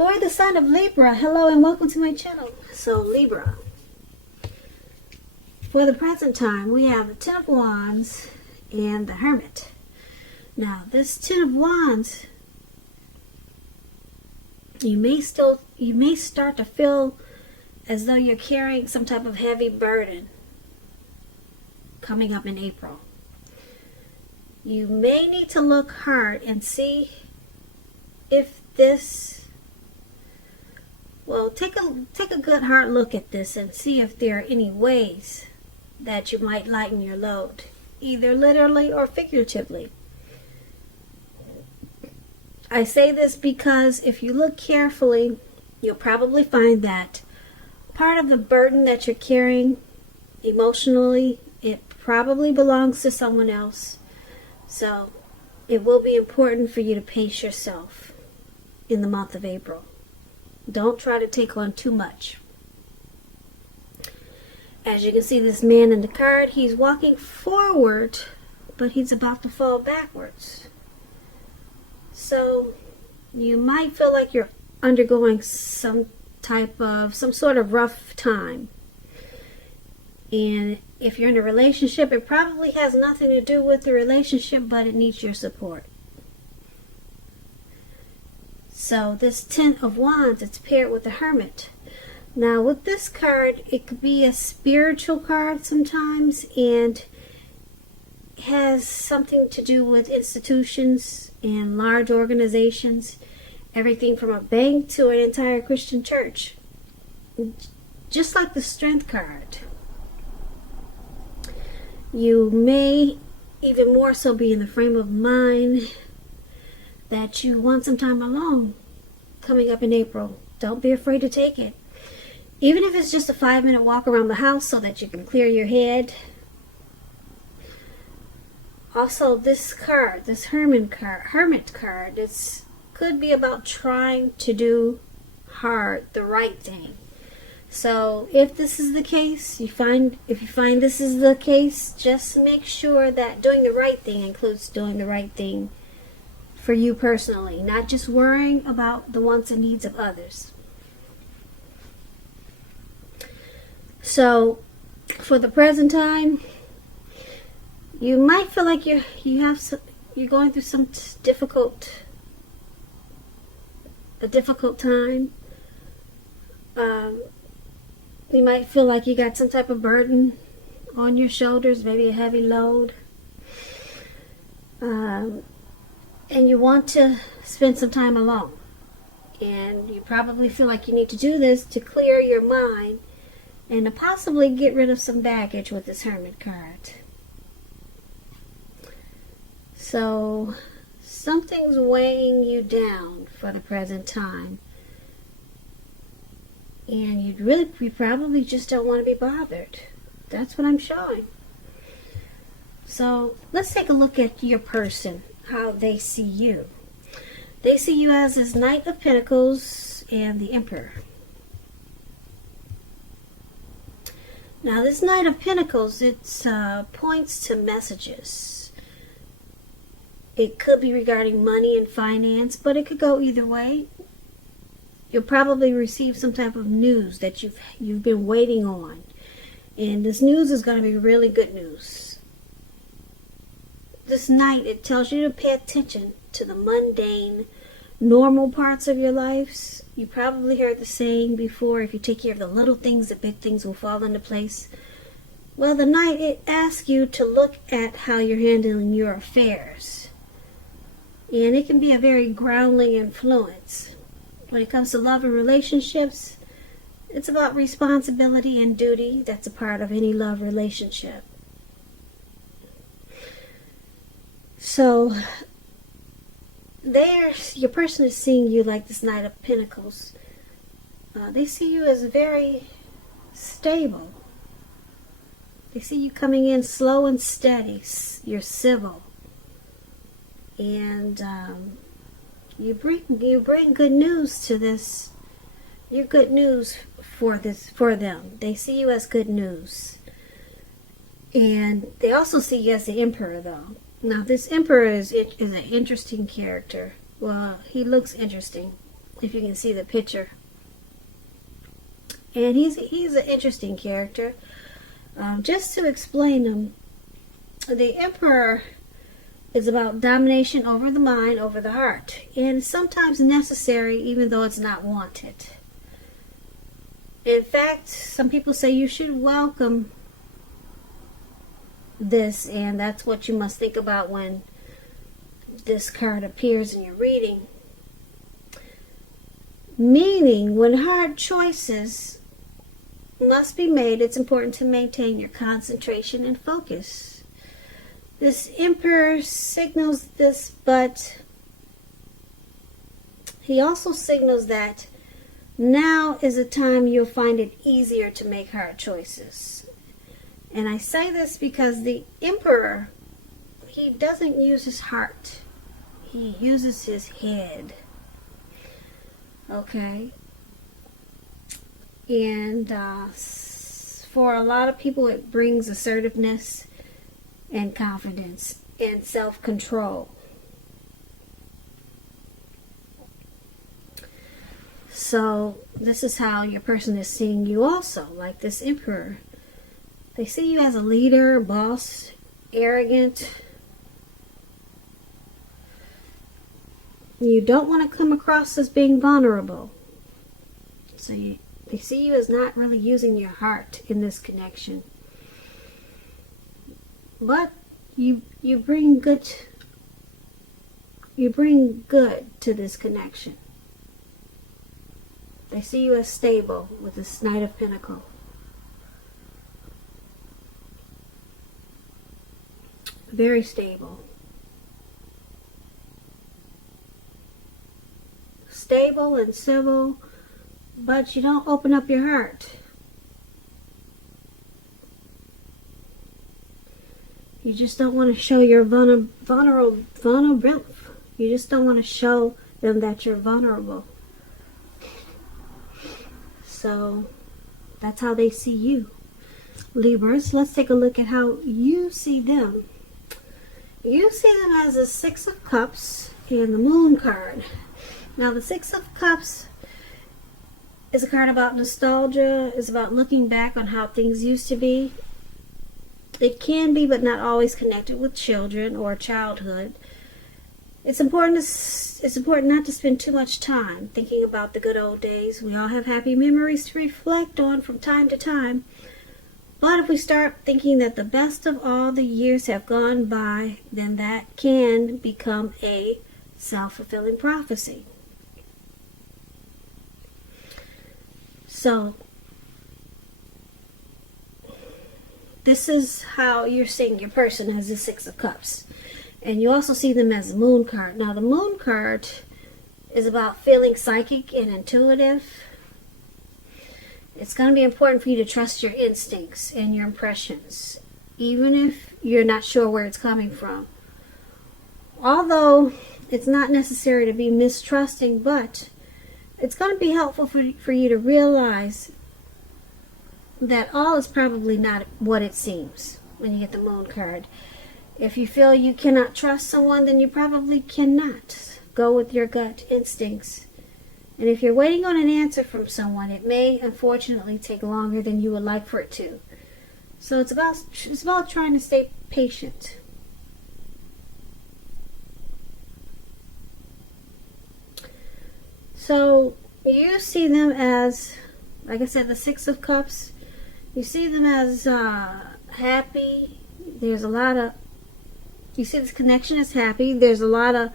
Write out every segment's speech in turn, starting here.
For the sign of Libra, hello and welcome to my channel. So Libra, for the present time, we have the Ten of Wands and the Hermit. Now, this Ten of Wands, you may start to feel as though you're carrying some type of heavy burden coming up in April. You may need to look hard and see if this, well, take a good hard look at this and see if there are any ways that you might lighten your load, either literally or figuratively. I say this because if you look carefully, you'll probably find that part of the burden that you're carrying emotionally, it probably belongs to someone else. So it will be important for you to pace yourself in the month of April. Don't try to take on too much. As you can see, this man in the card, he's walking forward, but he's about to fall backwards. So you might feel like you're undergoing some sort of rough time. And if you're in a relationship, it probably has nothing to do with the relationship, but it needs your support. So this Ten of Wands, it's paired with the Hermit. Now with this card, it could be a spiritual card sometimes, and has something to do with institutions and large organizations, everything from a bank to an entire Christian church. Just like the Strength card, you may even more so be in the frame of mind that you want some time alone coming up in April. Don't be afraid to take it. Even if it's just a 5-minute walk around the house so that you can clear your head. Also, this card, this Hermit card, it could be about trying to do the right thing. So if this is the case, if you find this is the case, just make sure that doing the right thing includes doing the right thing for you personally, not just worrying about the wants and needs of others. So for the present time, you might feel like you're going through some difficult time. You might feel like you got some type of burden on your shoulders, maybe a heavy load. And you want to spend some time alone. And you probably feel like you need to do this to clear your mind and to possibly get rid of some baggage with this Hermit card. So something's weighing you down for the present time. And you probably just don't want to be bothered. That's what I'm showing. So let's take a look at your person, how they see you. They see you as this Knight of Pentacles and the Emperor. Now this Knight of Pentacles, it points to messages. It could be regarding money and finance, but it could go either way. You'll probably receive some type of news that you've been waiting on. And this news is going to be really good news. This Knight, it tells you to pay attention to the mundane, normal parts of your lives. You probably heard the saying before, if you take care of the little things, the big things will fall into place. Well, the Knight, it asks you to look at how you're handling your affairs. And it can be a very grounding influence. When it comes to love and relationships, it's about responsibility and duty. That's a part of any love relationship. So, your person is seeing you like this Knight of Pentacles. They see you as very stable. They see you coming in slow and steady. You're civil. And you bring good news to this. You're good news for them. They see you as good news. And they also see you as the Emperor, though. Now, this Emperor is an interesting character. Well, he looks interesting if you can see the picture. And he's an interesting character. Just to explain him, the Emperor is about domination over the mind, over the heart, and sometimes necessary even though it's not wanted. In fact, some people say you should welcome this, and that's what you must think about when this card appears in your reading. Meaning, when hard choices must be made, it's important to maintain your concentration and focus. This Emperor signals this, but he also signals that now is a time you'll find it easier to make hard choices. And I say this because the Emperor, he doesn't use his heart. He uses his head. Okay? And for a lot of people, it brings assertiveness and confidence and self-control. So this is how your person is seeing you also, like this Emperor. They see you as a leader, boss, arrogant. You don't want to come across as being vulnerable. So they see you as not really using your heart in this connection. But you bring good to this connection. They see you as stable with this Knight of Pentacles. Very stable. Stable and civil, but you don't open up your heart. You just don't want to show your vulnerable. You just don't want to show them that you're vulnerable. So that's how they see you. Libras, let's take a look at how you see them. You see them as a Six of Cups and the Moon card. Now the Six of Cups is a card about nostalgia. It's about looking back on how things used to be. It can be, but not always, connected with children or childhood. It's important not to spend too much time thinking about the good old days. We all have happy memories to reflect on from time to time. But if we start thinking that the best of all the years have gone by, then that can become a self-fulfilling prophecy. So, this is how you're seeing your person as the Six of Cups. And you also see them as a Moon card. Now, the Moon card is about feeling psychic and intuitive. It's going to be important for you to trust your instincts and your impressions, even if you're not sure where it's coming from. Although it's not necessary to be mistrusting, but it's going to be helpful for you to realize that all is probably not what it seems when you get the Moon card. If you feel you cannot trust someone, then you probably cannot. Go with your gut instincts. And if you're waiting on an answer from someone, it may unfortunately take longer than you would like for it to. So it's about trying to stay patient. So you see them as, like I said, the Six of Cups. You see them as happy. There's a lot of, you see this connection as happy. There's a lot of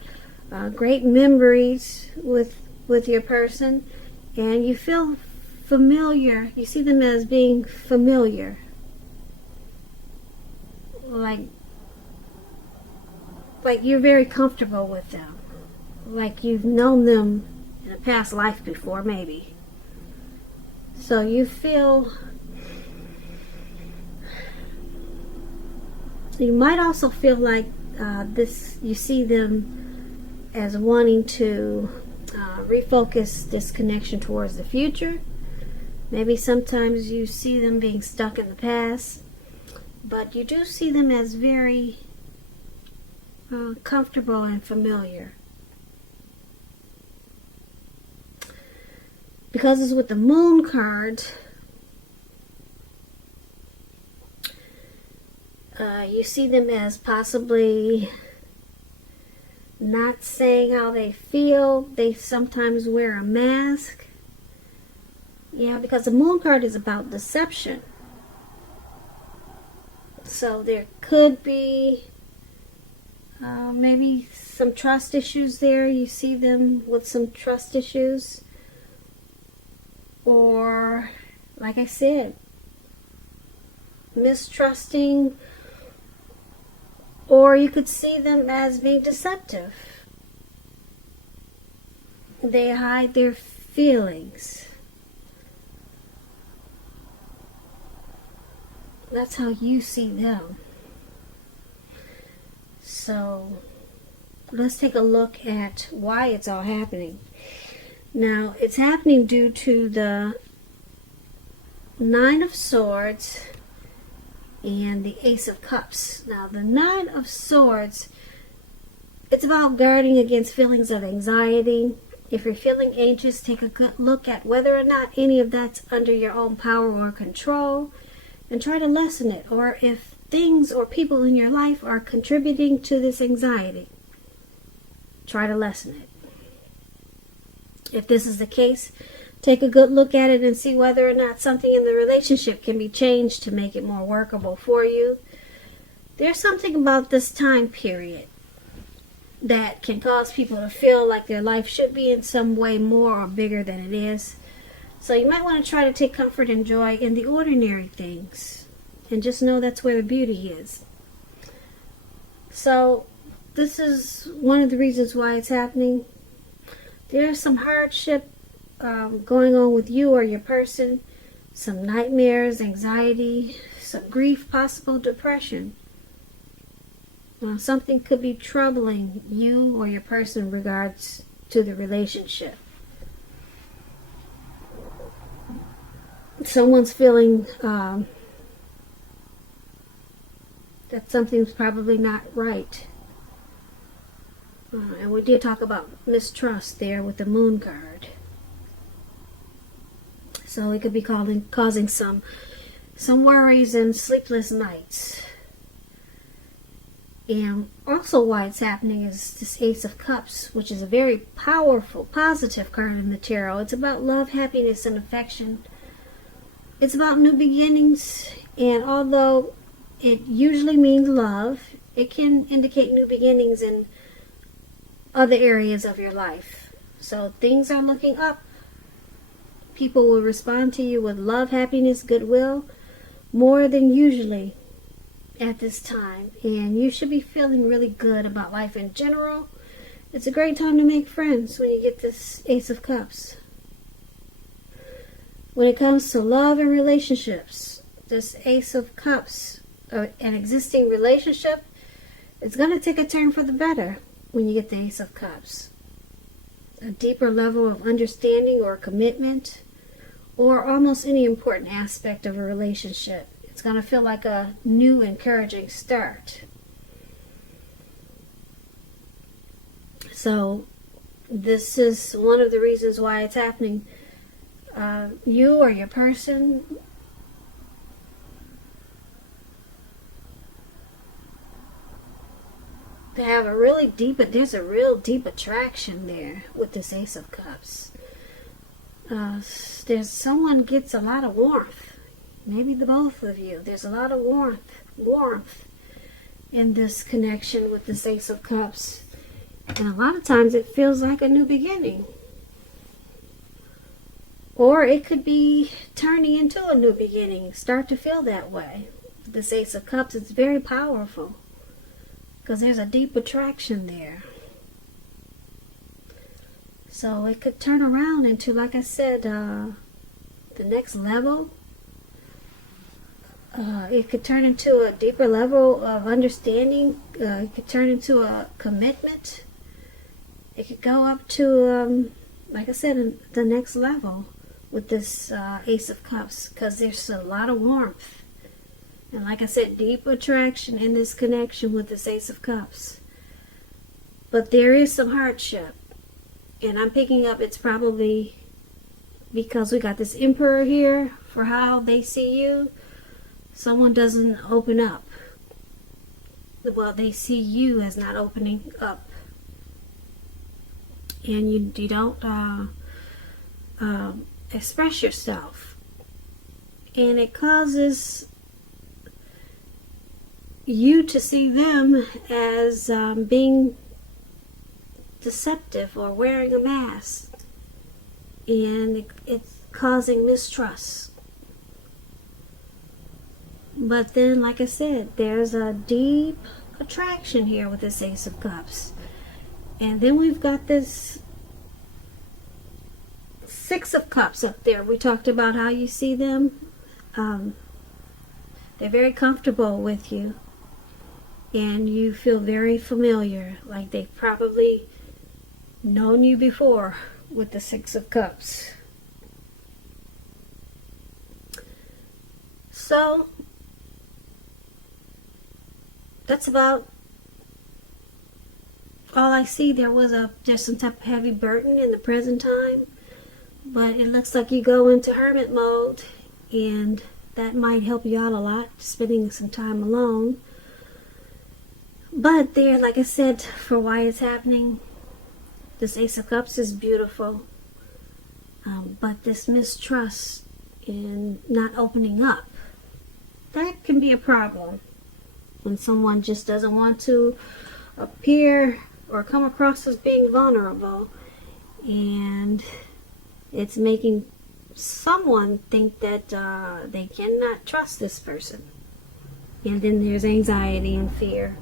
great memories with your person, and you feel familiar. You see them as being familiar, like you're very comfortable with them, like you've known them in a past life before, maybe. So you feel, you might also feel like you see them as wanting to refocus this connection towards the future. Maybe sometimes you see them being stuck in the past, but you do see them as very comfortable and familiar. because it's with the Moon card, you see them as possibly not saying how they feel. They sometimes wear a mask. Yeah, because the Moon card is about deception. So there could be maybe some trust issues there. You see them with some trust issues. Or, like I said, mistrusting. Or you could see them as being deceptive. They hide their feelings. That's how you see them. So, let's take a look at why it's all happening. Now, it's happening due to the Nine of Swords and the Ace of Cups. Now, the Nine of Swords, it's about guarding against feelings of anxiety. If you're feeling anxious, take a good look at whether or not any of that's under your own power or control and try to lessen it. Or if things or people in your life are contributing to this anxiety, try to lessen it. If this is the case, take a good look at it and see whether or not something in the relationship can be changed to make it more workable for you. There's something about this time period that can cause people to feel like their life should be in some way more or bigger than it is. So you might want to try to take comfort and joy in the ordinary things. And just know that's where the beauty is. So this is one of the reasons why it's happening. There's some hardship going on with you or your person. Some nightmares, anxiety, some grief, possible depression. Something could be troubling you or your person in regards to the relationship. Someone's feeling that something's probably not right. And we did talk about mistrust there with the Moon card. So it could be causing some worries and sleepless nights. And also why it's happening is this Ace of Cups, which is a very powerful, positive card in the tarot. It's about love, happiness, and affection. It's about new beginnings. And although it usually means love, it can indicate new beginnings in other areas of your life. So things are looking up. People will respond to you with love, happiness, goodwill, more than usually at this time. And you should be feeling really good about life in general. It's a great time to make friends when you get this Ace of Cups. When it comes to love and relationships, this Ace of Cups, an existing relationship, it's going to take a turn for the better when you get the Ace of Cups. A deeper level of understanding or commitment, or almost any important aspect of a relationship. It's going to feel like a new, encouraging start. So, this is one of the reasons why it's happening. You or your person they have a really deep, there's a real deep attraction there with this Ace of Cups. There's someone gets a lot of warmth. Maybe the both of you. There's a lot of warmth in this connection with this Ace of Cups. And a lot of times it feels like a new beginning. Or it could be turning into a new beginning. Start to feel that way. This Ace of Cups is very powerful, because there's a deep attraction there. So it could turn around into, like I said, the next level. It could turn into a deeper level of understanding. It could turn into a commitment. It could go up to, like I said, the next level with this Ace of Cups, because there's a lot of warmth. And like I said, deep attraction in this connection with this Ace of Cups. But there is some hardship. And I'm picking up it's probably because we got this Emperor here for how they see you. Someone doesn't open up. Well, they see you as not opening up. And you don't express yourself. And it causes you to see them as being deceptive or wearing a mask. And it's causing mistrust. But then, like I said, there's a deep attraction here with this Ace of Cups. And then we've got this Six of Cups up there. We talked about how you see them. They're very comfortable with you. And you feel very familiar, like they've probably known you before with the Six of Cups. So, that's about all I see. There's some type of heavy burden in the present time. But it looks like you go into hermit mode. And that might help you out a lot, spending some time alone. But there, like I said, for why it's happening, this Ace of Cups is beautiful. But this mistrust and not opening up, that can be a problem. When someone just doesn't want to appear or come across as being vulnerable. And it's making someone think that they cannot trust this person. And then there's anxiety and fear.